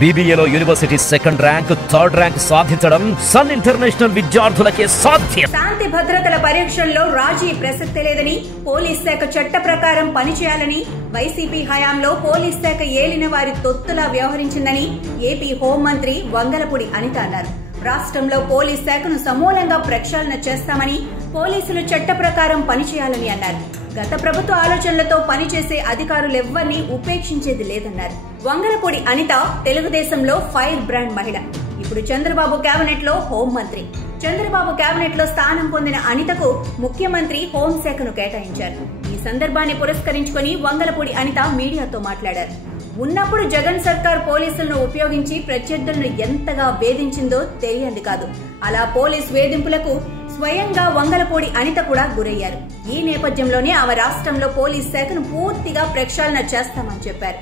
BBAలో university second rank, third rank సాధించడం Sun international విద్యార్థులకే సాధ్యం. శాంతి భద్రతల పరీక్షల్లో రాజీ ప్రసక్తి లేదని, పోలీస్ శాఖ చట్ట ప్రకారం పనిచేయాలని, వైసీపీ హయాంలో పోలీస్ శాఖ ఏలిన వారి తొత్తులా వ్యవహరించిందని ఏపీ హోంమంత్రి వంగలపూడి అనిత అన్నారు. రాష్ట్రంలో పోలీస్ శాఖను సమూలంగా ప్రక్షాళన చేస్తామని, పోలీసులు చట్ట ప్రకారం పనిచేయాలని అన్నారు. గత ప్రభుత్వ ఆలోచనలతో పనిచేసే అధికారులెవ్వరినీ ఉపేక్షించేది లేదన్నారు. వంగలపూడి అనిత తెలుగుదేశంలో ఫైర్ బ్రాండ్ మహిళ. ఇప్పుడు చంద్రబాబు కేబినెట్ లో హోంమంత్రి. చంద్రబాబు కేబినెట్ లో స్థానం పొందిన అనితకు ముఖ్యమంత్రి హోంశాఖను కేటాయించారు. ఈ సందర్భాన్ని పురస్కరించుకుని వంగలపూడి అనిత మీడియాతో మాట్లాడారు. ఉన్నప్పుడు జగన్ సర్కార్ పోలీసులను ఉపయోగించి ప్రత్యర్థులను ఎంతగా వేధించిందో తెలియంది కాదు. అలా పోలీస్ వేధింపులకు స్వయంగా వంగలపూడి అనిత కూడా గురయ్యారు. ఈ నేపథ్యంలోనే ఆమె రాష్ట్రంలో పోలీస్ శాఖను పూర్తిగా ప్రక్షాళన చేస్తామని చెప్పారు.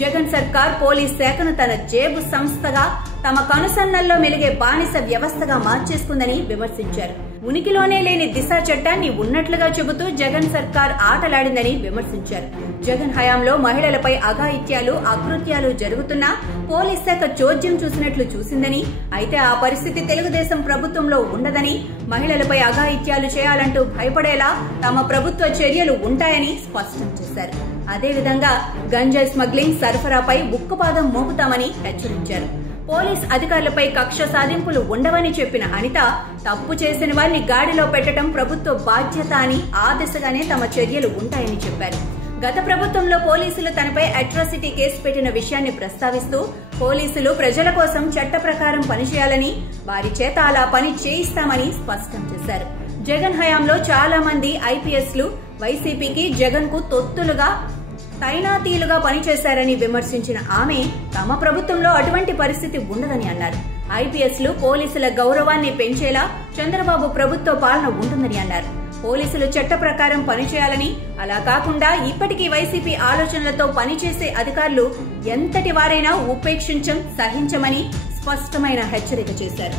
జగన్ సర్కార్ పోలీస్ శాఖను తన జేబు సంస్థగా, తమ కనుసన్నల్లో మెలిగే బానిస వ్యవస్థగా మార్చేసుకుందని విమర్శించారు. ఉనికిలోనే లేని దిశ చట్టాన్ని ఉన్నట్లుగా చెబుతూ జగన్ సర్కార్ ఆటలాడిందని విమర్శించారు. జగన్ హయాంలో మహిళలపై అఘాయిత్యాలు, అకృత్యాలు జరుగుతున్నా పోలీస్ శాఖ చోద్యం చూసినట్లు చూసిందని, అయితే ఆ పరిస్థితి తెలుగుదేశం ప్రభుత్వంలో ఉండదని, మహిళలపై అఘాయిత్యాలు చేయాలంటూ భయపడేలా తమ ప్రభుత్వ చర్యలు ఉంటాయని స్పష్టం చేశారు. అదేవిధంగా గంజాయి స్మగ్లింగ్, సరఫరాపై ఉక్కుపాదం మోపుతామని హెచ్చరించారు. పోలీస్ అధికారులపై కక్ష సాధింపులు ఉండవని చెప్పిన అనిత, తప్పు చేసిన వారిని గాడిలో పెట్టడం ప్రభుత్వ బాధ్యత అని, ఆ దిశగానే తమ చర్యలు ఉంటాయని చెప్పారు. గత ప్రభుత్వంలో పోలీసులు తనపై అట్రాసిటీ కేసు పెట్టిన విషయాన్ని ప్రస్తావిస్తూ, పోలీసులు ప్రజల కోసం చట్ట ప్రకారం పనిచేయాలని, వారి చేత అలా పని చేయిస్తామని స్పష్టం చేశారు. జగన్ హయాంలో చాలా మంది ఐపీఎస్లు వైసీపీకి, జగన్ కు తొత్తులుగా, తైనాతీలుగా పనిచేశారని విమర్శించిన ఆమె, తమ ప్రభుత్వంలో అటువంటి పరిస్థితి ఉండదని అన్నారు. ఐపీఎస్లు పోలీసుల గౌరవాన్ని పెంచేలా చంద్రబాబు ప్రభుత్వ పాలన ఉంటుందని అన్నారు. పోలీసులు చట్ట ప్రకారం పనిచేయాలని, అలా కాకుండా ఇప్పటికీ వైసీపీ ఆలోచనలతో పనిచేసే అధికారులు ఎంతటి వారైనా ఉపేక్షించం, సహించమని స్పష్టమైన హెచ్చరిక చేశారు.